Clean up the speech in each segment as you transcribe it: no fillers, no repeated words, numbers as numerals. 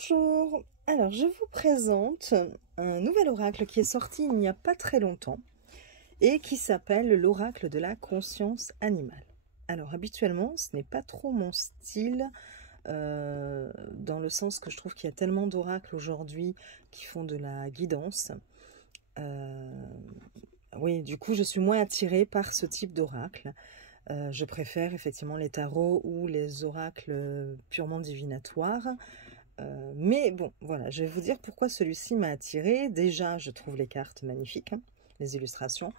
Bonjour, alors je vous présente un nouvel oracle qui est sorti il n'y a pas très longtemps et qui s'appelle l'oracle de la conscience animale. Alors habituellement ce n'est pas trop mon style dans le sens que je trouve qu'il y a tellement d'oracles aujourd'hui qui font de la guidance. Oui, du coup je suis moins attirée par ce type d'oracle. Je préfère effectivement les tarots ou les oracles purement divinatoires. Mais bon, voilà, je vais vous dire pourquoi celui-ci m'a attiré. Déjà, je trouve les cartes magnifiques, hein, les illustrations,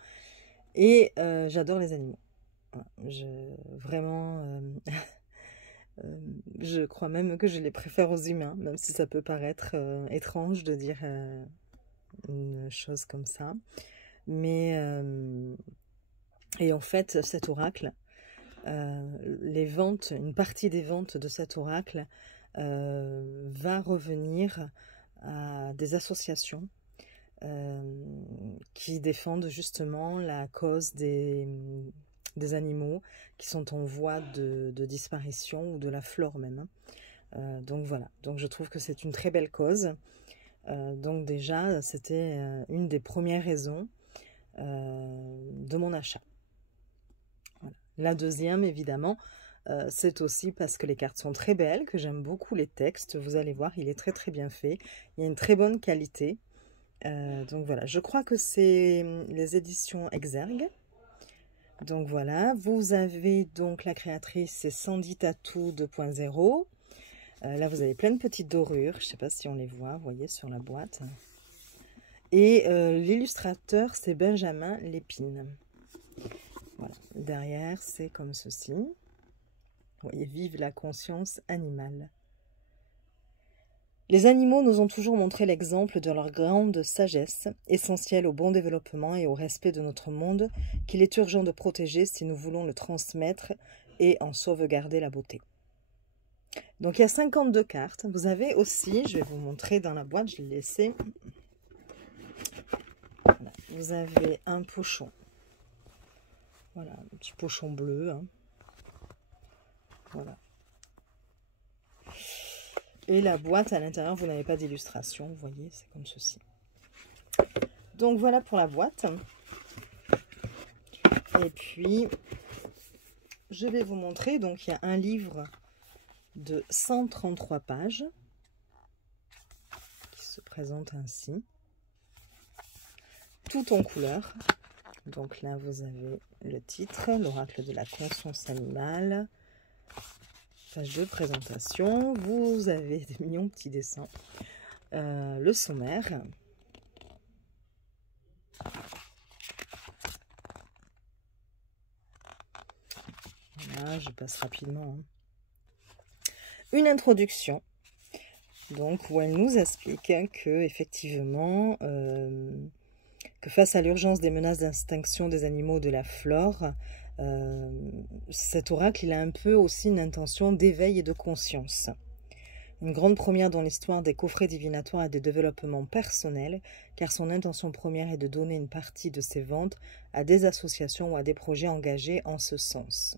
et j'adore les animaux. Voilà, vraiment, je crois même que je les préfère aux humains, même si ça peut paraître étrange de dire une chose comme ça. Mais, et en fait, cet oracle, les ventes, une partie des ventes de cet oracle, va revenir à des associations qui défendent justement la cause des animaux qui sont en voie de disparition ou de la flore même. Donc voilà, donc je trouve que c'est une très belle cause. Donc déjà, c'était une des premières raisons de mon achat. Voilà. La deuxième, évidemment, c'est aussi parce que les cartes sont très belles, que j'aime beaucoup les textes. Vous allez voir, il est très très bien fait. Il y a une très bonne qualité. Donc voilà, je crois que c'est les éditions Exergue. Donc voilà, vous avez donc la créatrice, c'est Sandy Tattoo 2.0. Là, vous avez plein de petites dorures. Je ne sais pas si on les voit, vous voyez, sur la boîte. Et l'illustrateur, c'est Benjamin Lépine. Voilà, derrière, c'est comme ceci. Vous voyez, vive la conscience animale. Les animaux nous ont toujours montré l'exemple de leur grande sagesse, essentielle au bon développement et au respect de notre monde, qu'il est urgent de protéger si nous voulons le transmettre et en sauvegarder la beauté. Donc il y a 52 cartes. Vous avez aussi, je vais vous montrer dans la boîte, je l'ai laissé. Voilà. Vous avez un pochon. Voilà, un petit pochon bleu. Hein. Voilà. Et la boîte à l'intérieur, vous n'avez pas d'illustration, vous voyez, c'est comme ceci. Donc voilà pour la boîte. Et puis, je vais vous montrer, donc il y a un livre de 133 pages qui se présente ainsi. Tout en couleur. Donc là, vous avez le titre, l'oracle de la conscience animale. Page de présentation, vous avez des mignons petits dessins. Le sommaire. Voilà, je passe rapidement. Hein. Une introduction, donc où elle nous explique que effectivement, que face à l'urgence des menaces d'extinction des animaux de la flore, cet oracle, il a un peu aussi une intention d'éveil et de conscience. Une grande première dans l'histoire des coffrets divinatoires et des développements personnels, car son intention première est de donner une partie de ses ventes à des associations ou à des projets engagés en ce sens.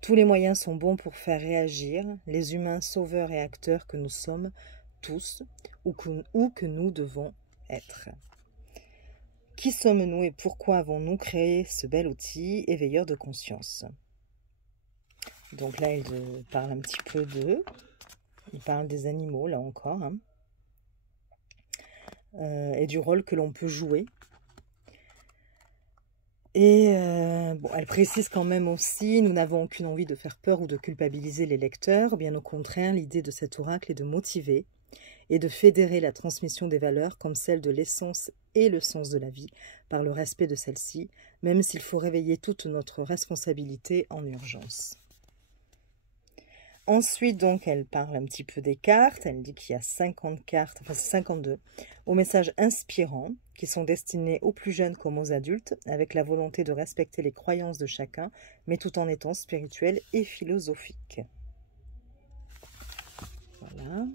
Tous les moyens sont bons pour faire réagir les humains sauveurs et acteurs que nous sommes tous, ou que nous devons être. Qui sommes-nous et pourquoi avons-nous créé ce bel outil éveilleur de conscience? Donc là, il parle un petit peu d'eux. Il parle des animaux, là encore. Hein. Et du rôle que l'on peut jouer. Et bon, elle précise quand même aussi, nous n'avons aucune envie de faire peur ou de culpabiliser les lecteurs. Bien au contraire, l'idée de cet oracle est de motiver et de fédérer la transmission des valeurs comme celle de l'essence et le sens de la vie par le respect de celle-ci, même s'il faut réveiller toute notre responsabilité en urgence. Ensuite, donc, elle parle un petit peu des cartes. Elle dit qu'il y a 50 cartes, enfin 52, aux messages inspirants qui sont destinés aux plus jeunes comme aux adultes, avec la volonté de respecter les croyances de chacun, mais tout en étant spirituel et philosophique. Voilà.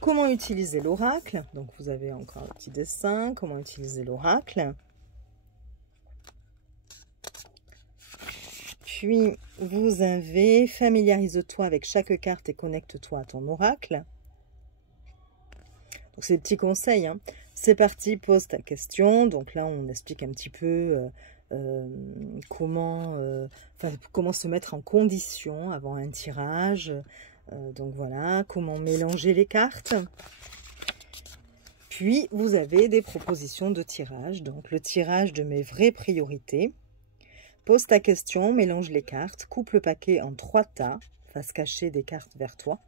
Comment utiliser l'oracle? Donc, vous avez encore un petit dessin. Comment utiliser l'oracle? Puis, vous avez familiarise-toi avec chaque carte et connecte-toi à ton oracle. Donc, c'est des petits conseils, hein. C'est parti, pose ta question. Donc là, on explique un petit peu comment se mettre en condition avant un tirage. Donc voilà, comment mélanger les cartes. Puis, vous avez des propositions de tirage. Donc, le tirage de mes vraies priorités. Pose ta question, mélange les cartes, coupe le paquet en 3 tas, face cachée des cartes vers toi.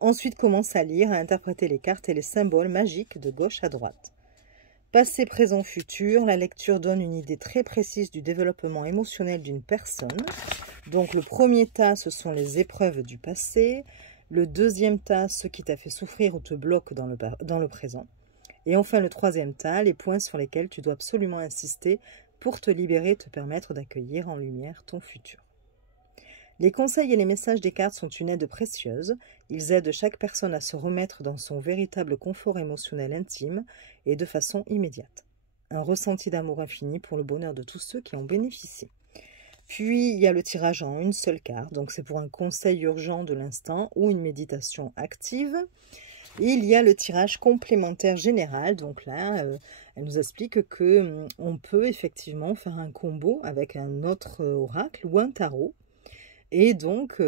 Ensuite, commence à lire, à interpréter les cartes et les symboles magiques de gauche à droite. Passé, présent, futur, la lecture donne une idée très précise du développement émotionnel d'une personne. Donc, le premier tas, ce sont les épreuves du passé. Le deuxième tas, ce qui t'a fait souffrir ou te bloque dans le présent. Et enfin, le troisième tas, les points sur lesquels tu dois absolument insister pour te libérer et te permettre d'accueillir en lumière ton futur. Les conseils et les messages des cartes sont une aide précieuse. Ils aident chaque personne à se remettre dans son véritable confort émotionnel intime et de façon immédiate. Un ressenti d'amour infini pour le bonheur de tous ceux qui en bénéficient. Puis, il y a le tirage en une seule carte. Donc, c'est pour un conseil urgent de l'instant ou une méditation active. Et il y a le tirage complémentaire général. Donc là, elle nous explique que on peut effectivement faire un combo avec un autre oracle ou un tarot. Et donc,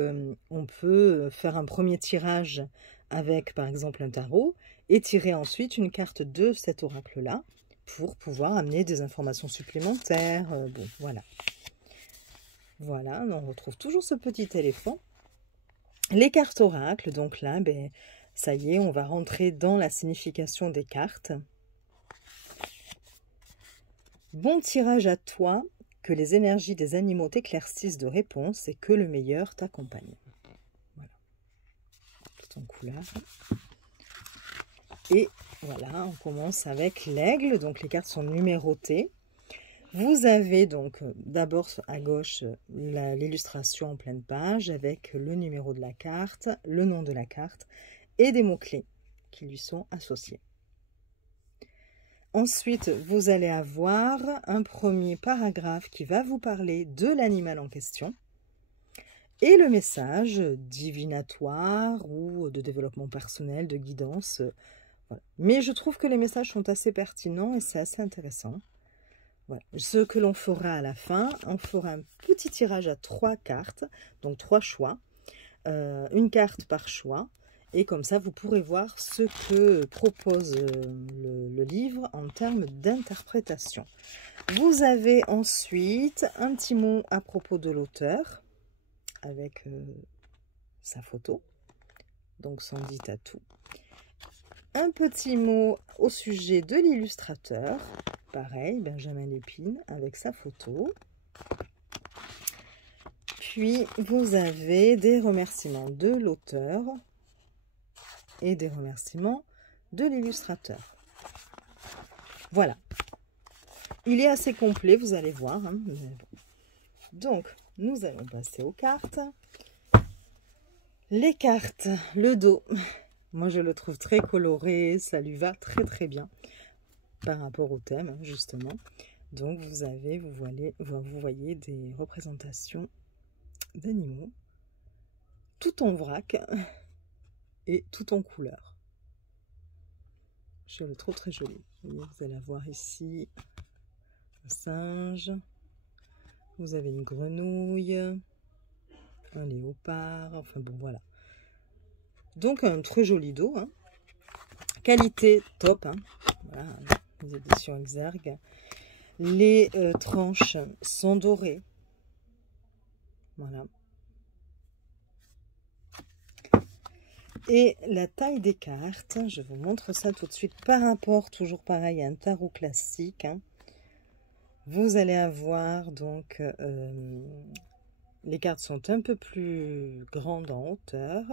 on peut faire un premier tirage avec, par exemple, un tarot et tirer ensuite une carte de cet oracle-là pour pouvoir amener des informations supplémentaires. Bon, voilà. Voilà, on retrouve toujours ce petit éléphant. Les cartes oracles, donc là, ben, ça y est, on va rentrer dans la signification des cartes. Bon tirage à toi, que les énergies des animaux t'éclaircissent de réponses et que le meilleur t'accompagne. Voilà, tout en couleur. Et voilà, on commence avec l'aigle. Donc les cartes sont numérotées. Vous avez donc d'abord à gauche l'illustration en pleine page avec le numéro de la carte, le nom de la carte et des mots-clés qui lui sont associés. Ensuite, vous allez avoir un premier paragraphe qui va vous parler de l'animal en question et le message divinatoire ou de développement personnel, de guidance. Voilà. Mais je trouve que les messages sont assez pertinents et c'est assez intéressant. Voilà. Ce que l'on fera à la fin, on fera un petit tirage à 3 cartes, donc 3 choix, une carte par choix. Et comme ça, vous pourrez voir ce que propose le livre en termes d'interprétation. Vous avez ensuite un petit mot à propos de l'auteur, avec sa photo, donc sans dit à tout. Un petit mot au sujet de l'illustrateur, pareil, Benjamin Lépine, avec sa photo. Puis, vous avez des remerciements de l'auteur et des remerciements de l'illustrateur. Voilà. Il est assez complet, vous allez voir. Hein. Donc, nous allons passer aux cartes. Les cartes, le dos. Moi, je le trouve très coloré. Ça lui va très, très bien par rapport au thème, justement. Donc, vous voyez des représentations d'animaux tout en vrac et tout en couleur. Je le trouve très joli. Vous allez avoir ici un singe, vous avez une grenouille, un léopard, enfin bon voilà. Donc un très joli dos, hein. Qualité top, hein. Voilà, les éditions Exergue. Les tranches sont dorées. Voilà. Et la taille des cartes, je vous montre ça tout de suite par rapport, toujours pareil, à un tarot classique. Hein. Vous allez avoir donc, les cartes sont un peu plus grandes en hauteur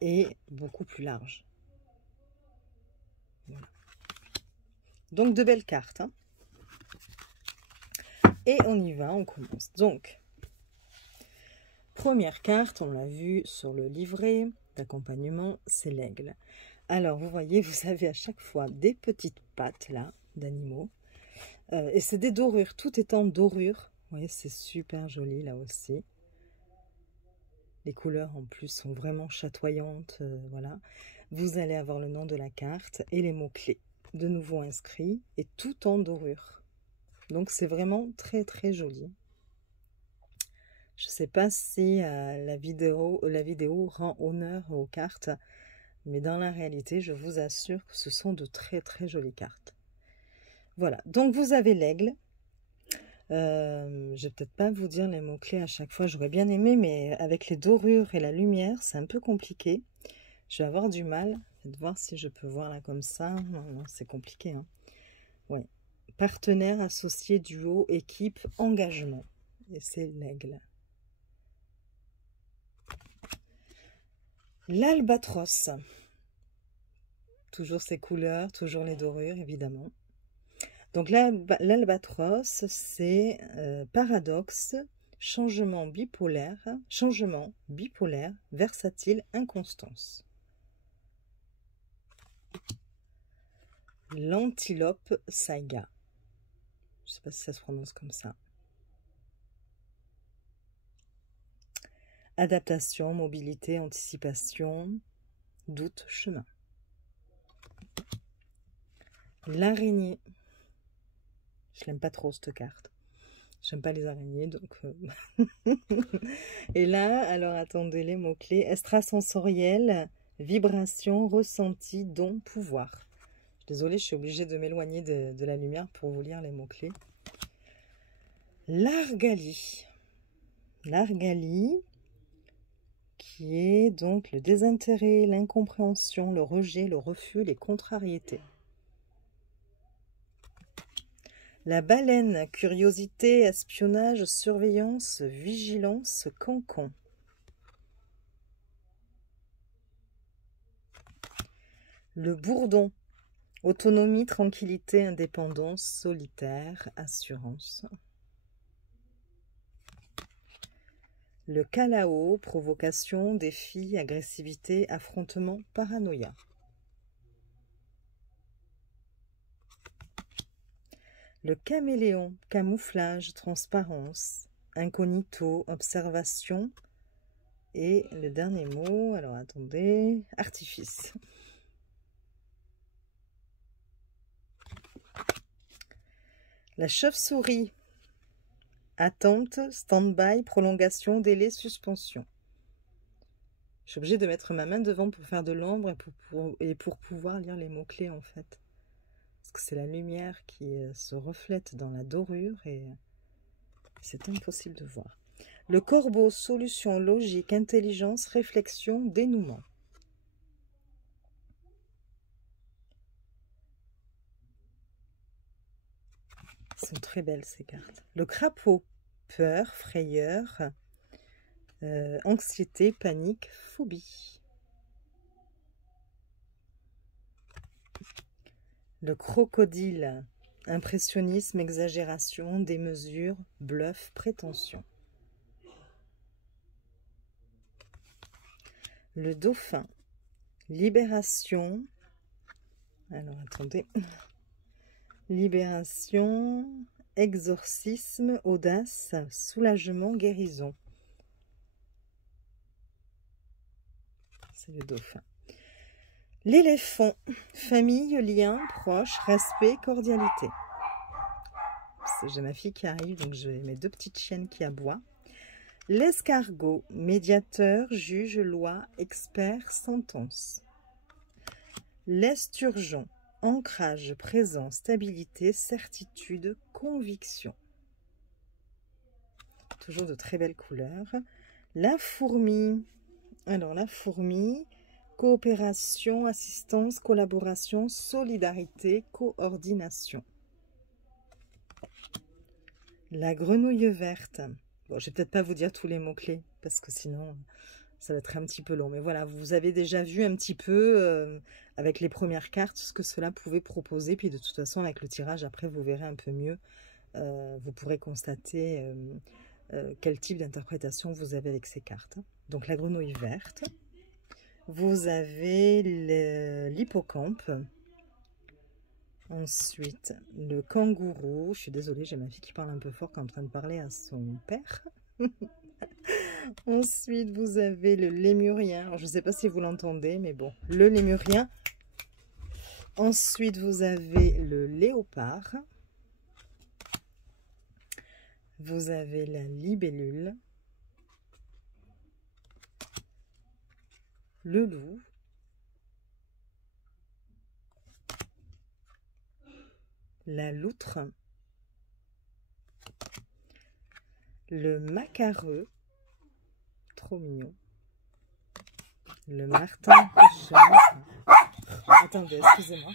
et beaucoup plus larges. Voilà. Donc de belles cartes. Hein. Et on y va, on commence. Donc, première carte, on l'a vu sur le livret d'accompagnement, c'est l'aigle. Alors, vous voyez, vous avez à chaque fois des petites pattes, là, d'animaux. Et c'est des dorures, tout est en dorure. Vous voyez, c'est super joli, là aussi. Les couleurs en plus sont vraiment chatoyantes, voilà. Vous allez avoir le nom de la carte et les mots-clés de nouveau inscrits et tout en dorure. Donc c'est vraiment très très joli. Je ne sais pas si la vidéo rend honneur aux cartes, mais dans la réalité, je vous assure que ce sont de très très jolies cartes. Voilà, donc vous avez l'aigle. Je vais peut-être pas vous dire les mots-clés à chaque fois, j'aurais bien aimé, mais avec les dorures et la lumière, c'est un peu compliqué. Je vais avoir du mal. Faites voir si je peux voir là comme ça. Non, non, c'est compliqué. Hein. Ouais. Partenaire, associé, duo, équipe, engagement. Et c'est l'aigle. L'albatros. Toujours ses couleurs, toujours les dorures, évidemment. Donc l'albatros, c'est paradoxe, changement bipolaire, versatile, inconstance. L'antilope saiga. Je ne sais pas si ça se prononce comme ça. Adaptation, mobilité, anticipation, doute, chemin. L'araignée. Je l'aime pas trop cette carte. J'aime pas les araignées, donc... Et là, alors attendez les mots-clés. Extrasensoriel, vibration, ressenti, don, pouvoir. Désolée, je suis obligée de m'éloigner de la lumière pour vous lire les mots-clés. L'argalie. L'argalie, qui est donc le désintérêt, l'incompréhension, le rejet, le refus, les contrariétés. La baleine, curiosité, espionnage, surveillance, vigilance, cancan. Le bourdon, autonomie, tranquillité, indépendance, solitaire, assurance. Le calao, provocation, défi, agressivité, affrontement, paranoïa. Le caméléon, camouflage, transparence, incognito, observation. Et le dernier mot, alors attendez, artifice. La chauve-souris, attente, stand-by, prolongation, délai, suspension. Je suis obligée de mettre ma main devant pour faire de l'ombre et pour pouvoir lire les mots-clés en fait. Parce que c'est la lumière qui se reflète dans la dorure et c'est impossible de voir. Le corbeau, solution, logique, intelligence, réflexion, dénouement. Elles sont très belles ces cartes. Le crapaud, peur, frayeur, anxiété, panique, phobie. Le crocodile, impressionnisme, exagération, démesure, bluff, prétention. Le dauphin, libération. Alors attendez. Libération, exorcisme, audace, soulagement, guérison. C'est le dauphin. L'éléphant, famille, lien, proche, respect, cordialité. J'ai ma fille qui arrive, donc j'ai mes deux petites chiennes qui aboient. L'escargot, médiateur, juge, loi, expert, sentence. L'esturgeon, ancrage, présence, stabilité, certitude, conviction. Toujours de très belles couleurs. La fourmi. Alors la fourmi, coopération, assistance, collaboration, solidarité, coordination. La grenouille verte. Bon, je vais peut-être pas vous dire tous les mots-clés, parce que sinon, ça va être un petit peu long. Mais voilà, vous avez déjà vu un petit peu, avec les premières cartes, ce que cela pouvait proposer. Puis de toute façon, avec le tirage, après, vous verrez un peu mieux. Vous pourrez constater quel type d'interprétation vous avez avec ces cartes. Donc, la grenouille verte. Vous avez l'hippocampe. Ensuite, le kangourou. Je suis désolée, j'ai ma fille qui parle un peu fort, qui est en train de parler à son père. Ensuite, vous avez le lémurien. Alors, je ne sais pas si vous l'entendez, mais bon, le lémurien. Ensuite, vous avez le léopard. Vous avez la libellule. Le loup. La loutre. Le macareux. Trop mignon. Le martin pêcheur. Attendez, excusez-moi.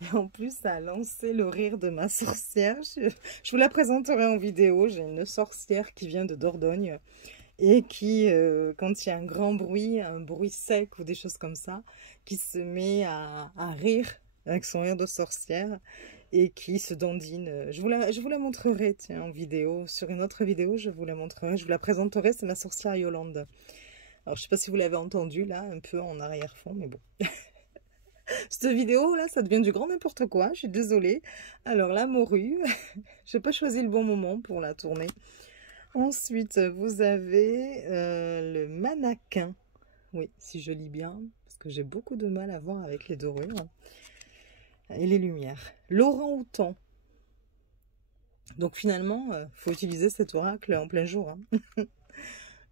Et en plus, ça a lancé le rire de ma sorcière. Je vous la présenterai en vidéo. J'ai une sorcière qui vient de Dordogne et qui, quand il y a un grand bruit, un bruit sec ou des choses comme ça, qui se met à rire avec son rire de sorcière et qui se dandine. Je vous la montrerai, tiens, en vidéo. Sur une autre vidéo, je vous la montrerai. Je vous la présenterai. C'est ma sorcière Yolande. Alors, je ne sais pas si vous l'avez entendu, là, un peu en arrière-fond, mais bon. Cette vidéo, là, ça devient du grand n'importe quoi. Je suis désolée. Alors, la morue. Je n'ai pas choisi le bon moment pour la tourner. Ensuite, vous avez le mannequin. Oui, si je lis bien, parce que j'ai beaucoup de mal à voir avec les dorures. Et les lumières. L'orang-outan. Donc finalement, il faut utiliser cet oracle en plein jour. Hein.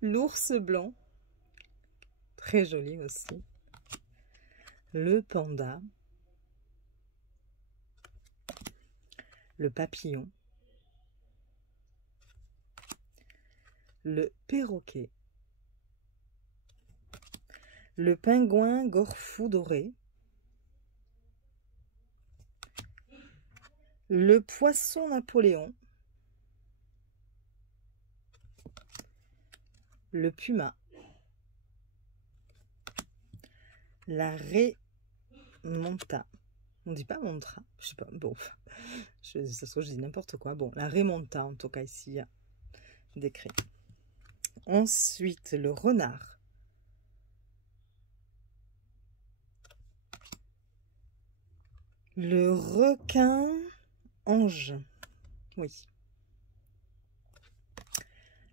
L'ours blanc. Très joli aussi. Le panda. Le papillon. Le perroquet. Le pingouin gorfou doré. Le poisson Napoléon. Le puma. La raimonta. On dit pas montra. Je sais pas. Bon, ça se trouve, je dis n'importe quoi. Bon, la raimonta, en tout cas, ici, il y a décrit. Ensuite, le renard. Le requin ange. Oui.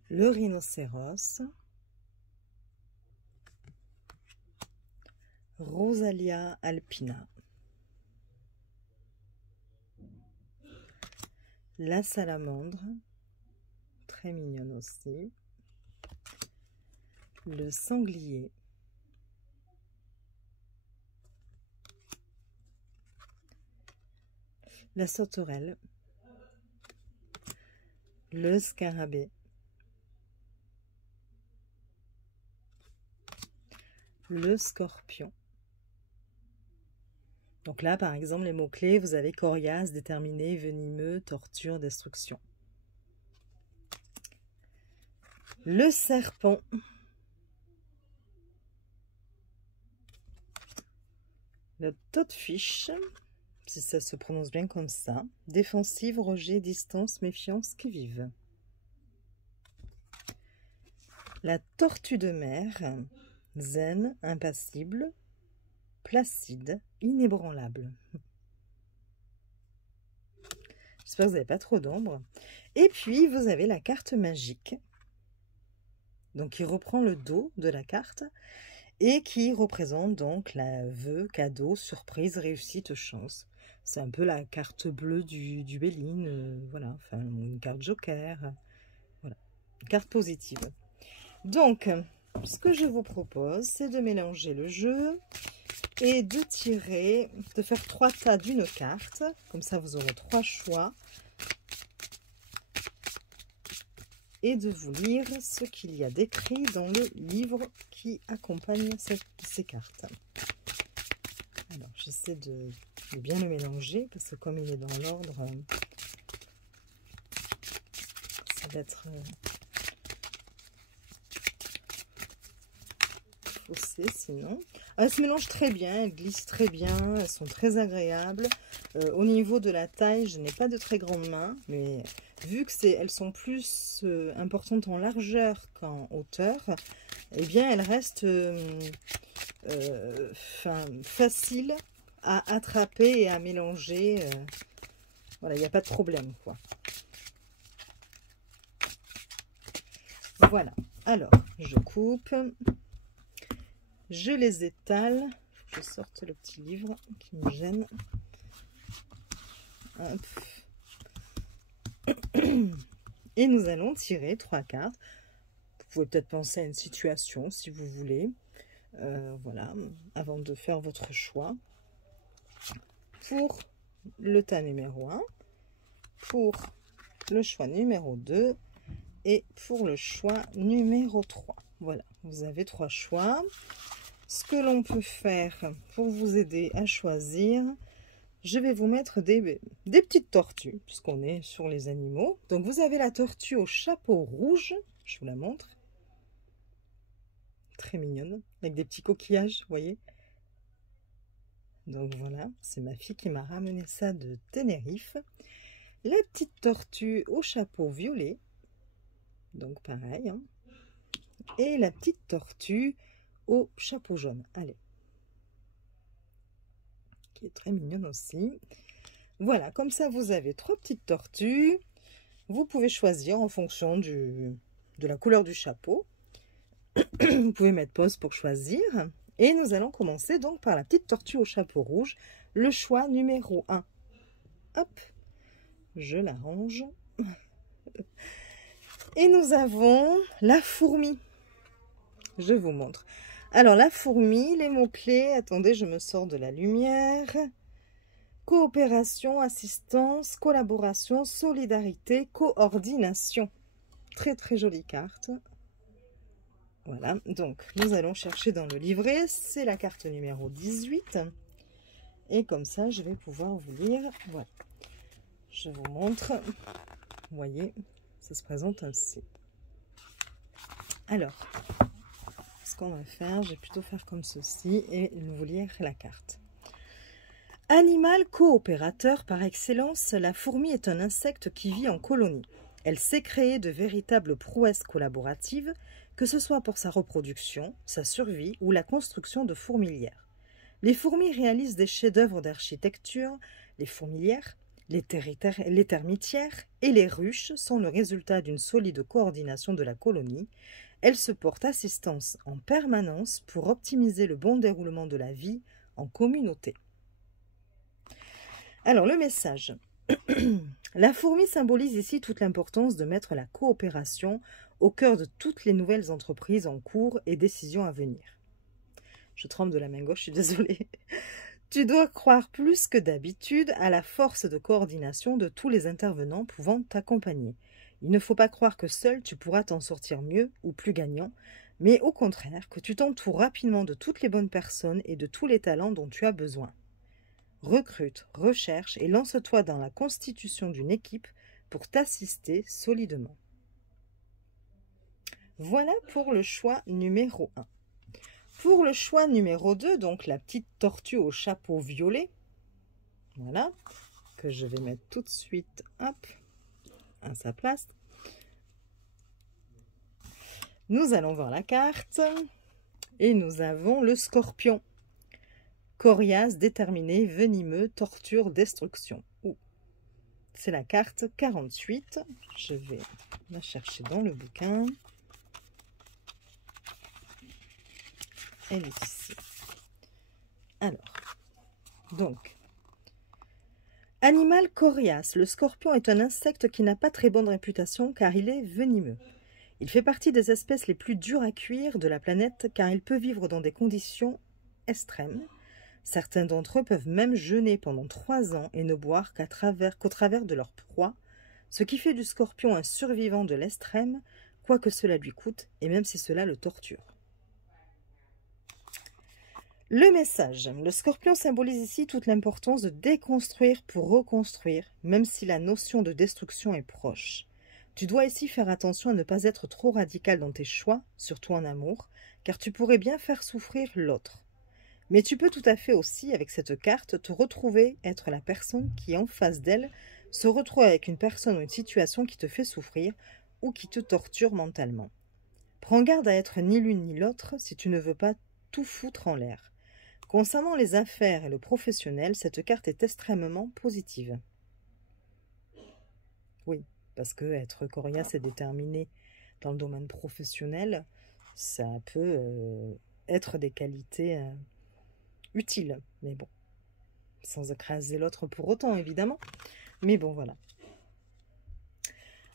Le rhinocéros. Rosalia alpina. La salamandre. Très mignonne aussi. Le sanglier. La sauterelle. Le scarabée. Le scorpion. Donc là, par exemple, les mots-clés, vous avez coriace, déterminé, venimeux, torture, destruction. Le serpent. Le toadfish, si ça se prononce bien comme ça. Défensive, rejet, distance, méfiance, qui vive. La tortue de mer. Zen, impassible, placide, inébranlable. J'espère que vous n'avez pas trop d'ombre. Et puis, vous avez la carte magique. Donc, qui reprend le dos de la carte et qui représente donc la vœu, cadeau, surprise, réussite, chance. C'est un peu la carte bleue du Béline. Voilà, enfin, une carte joker. Voilà, une carte positive. Donc, ce que je vous propose, c'est de mélanger le jeu et de tirer, de faire 3 tas d'une carte. Comme ça, vous aurez 3 choix. Et de vous lire ce qu'il y a d'écrit dans le livre qui accompagne ces cartes. Alors, j'essaie de bien le mélanger, parce que comme il est dans l'ordre, ça va être faussé sinon. Elles se mélangent très bien, elles glissent très bien, elles sont très agréables. Au niveau de la taille, je n'ai pas de très grandes mains, mais vu que elles sont plus importantes en largeur qu'en hauteur, eh bien elles restent faciles à attraper et à mélanger. Voilà, il n'y a pas de problème, quoi. Voilà. Alors, je coupe. Je les étale. Je sorte le petit livre qui me gêne. Hop. Et nous allons tirer 3 cartes. Vous pouvez peut-être penser à une situation si vous voulez. Voilà, avant de faire votre choix. Pour le tas numéro 1, pour le choix numéro 2 et pour le choix numéro 3. Voilà, vous avez 3 choix. Ce que l'on peut faire pour vous aider à choisir, je vais vous mettre des petites tortues, puisqu'on est sur les animaux. Donc vous avez la tortue au chapeau rouge, je vous la montre. Très mignonne, avec des petits coquillages, vous voyez. Donc voilà, c'est ma fille qui m'a ramené ça de Tenerife. La petite tortue au chapeau violet, donc pareil, hein. Et la petite tortue au chapeau jaune, allez, qui est très mignonne aussi. Voilà, comme ça vous avez 3 petites tortues. Vous pouvez choisir en fonction de la couleur du chapeau. Vous pouvez mettre pause pour choisir. Et nous allons commencer donc par la petite tortue au chapeau rouge, le choix numéro 1. Hop, je la range. Et nous avons la fourmi. Je vous montre. Alors la fourmi, les mots-clés, attendez, je me sors de la lumière. Coopération, assistance, collaboration, solidarité, coordination. Très très jolie carte. Voilà, donc nous allons chercher dans le livret, c'est la carte numéro 18. Et comme ça, je vais pouvoir vous lire. Voilà, je vous montre. Vous voyez, ça se présente ainsi. Alors, ce qu'on va faire, je vais plutôt faire comme ceci et vous lire la carte. Animal coopérateur par excellence, la fourmi est un insecte qui vit en colonie. Elle sait créer de véritables prouesses collaboratives, que ce soit pour sa reproduction, sa survie ou la construction de fourmilières. Les fourmis réalisent des chefs-d'œuvre d'architecture, les fourmilières, les termitières et les ruches sont le résultat d'une solide coordination de la colonie. Elles se portent assistance en permanence pour optimiser le bon déroulement de la vie en communauté. Alors le message. La fourmi symbolise ici toute l'importance de mettre la coopération au cœur de toutes les nouvelles entreprises en cours et décisions à venir. Je tremble de la main gauche, je suis désolée. Tu dois croire plus que d'habitude à la force de coordination de tous les intervenants pouvant t'accompagner. Il ne faut pas croire que seul tu pourras t'en sortir mieux ou plus gagnant, mais au contraire que tu t'entoures rapidement de toutes les bonnes personnes et de tous les talents dont tu as besoin. Recrute, recherche et lance-toi dans la constitution d'une équipe pour t'assister solidement. Voilà pour le choix numéro 1. Pour le choix numéro 2, donc la petite tortue au chapeau violet, voilà, que je vais mettre tout de suite, hop, à sa place. Nous allons voir la carte et nous avons le scorpion. Coriace, déterminé, venimeux, torture, destruction. C'est la carte 48. Je vais la chercher dans le bouquin. Elle est ici. Alors, donc, animal coriace. Le scorpion est un insecte qui n'a pas très bonne réputation car il est venimeux. Il fait partie des espèces les plus dures à cuire de la planète car il peut vivre dans des conditions extrêmes. Certains d'entre eux peuvent même jeûner pendant 3 ans et ne boire qu'au travers de leur proie, ce qui fait du scorpion un survivant de l'extrême, quoi que cela lui coûte, et même si cela le torture. Le message. Le scorpion symbolise ici toute l'importance de déconstruire pour reconstruire, même si la notion de destruction est proche. Tu dois ici faire attention à ne pas être trop radical dans tes choix, surtout en amour, car tu pourrais bien faire souffrir l'autre. Mais tu peux tout à fait aussi, avec cette carte, te retrouver être la personne qui, en face d'elle, se retrouve avec une personne ou une situation qui te fait souffrir ou qui te torture mentalement. Prends garde à être ni l'une ni l'autre si tu ne veux pas tout foutre en l'air. Concernant les affaires et le professionnel, cette carte est extrêmement positive. Oui, parce que être coriace et déterminé dans le domaine professionnel, ça peut être des qualités utiles. Mais bon, sans écraser l'autre pour autant, évidemment. Mais bon, voilà.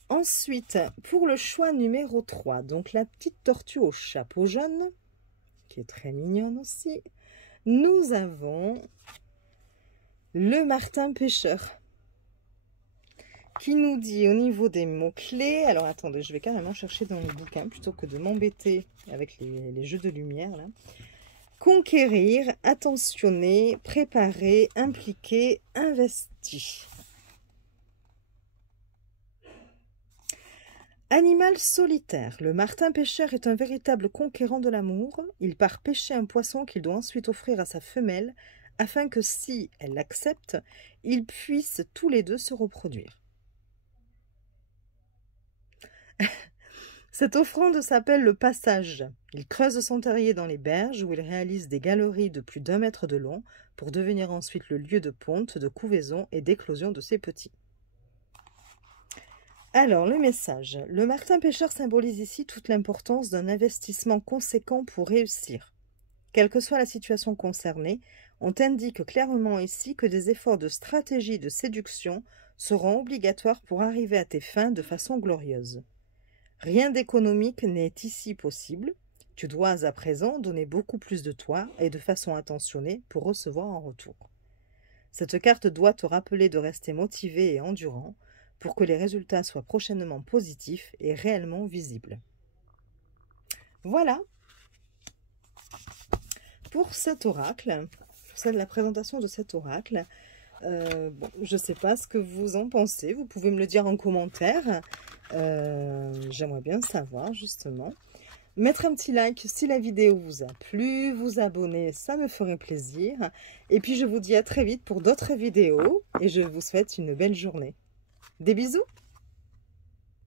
Ensuite, pour le choix numéro 3, donc la petite tortue au chapeau jaune, qui est très mignonne aussi, nous avons le martin pêcheur, qui nous dit au niveau des mots-clés, alors attendez, je vais carrément chercher dans le bouquin, plutôt que de m'embêter avec les jeux de lumière, là. Conquérir, attentionner, préparer, impliquer, investi. Animal solitaire, le martin pêcheur est un véritable conquérant de l'amour. Il part pêcher un poisson qu'il doit ensuite offrir à sa femelle, afin que si elle l'accepte, ils puissent tous les deux se reproduire. Cette offrande s'appelle le passage. Il creuse son terrier dans les berges où il réalise des galeries de plus d'1 mètre de long pour devenir ensuite le lieu de ponte, de couvaison et d'éclosion de ses petits. Alors, le message. Le martin pêcheur symbolise ici toute l'importance d'un investissement conséquent pour réussir. Quelle que soit la situation concernée, on t'indique clairement ici que des efforts de stratégie et de séduction seront obligatoires pour arriver à tes fins de façon glorieuse. Rien d'économique n'est ici possible. Tu dois à présent donner beaucoup plus de toi et de façon attentionnée pour recevoir en retour. Cette carte doit te rappeler de rester motivé et endurant pour que les résultats soient prochainement positifs et réellement visibles. Voilà pour cet oracle, pour la présentation de cet oracle. Bon, je ne sais pas ce que vous en pensez, vous pouvez me le dire en commentaire. J'aimerais bien savoir justement. Mettre un petit like si la vidéo vous a plu, vous abonner, ça me ferait plaisir. Et puis je vous dis à très vite pour d'autres vidéos et je vous souhaite une belle journée. Des bisous!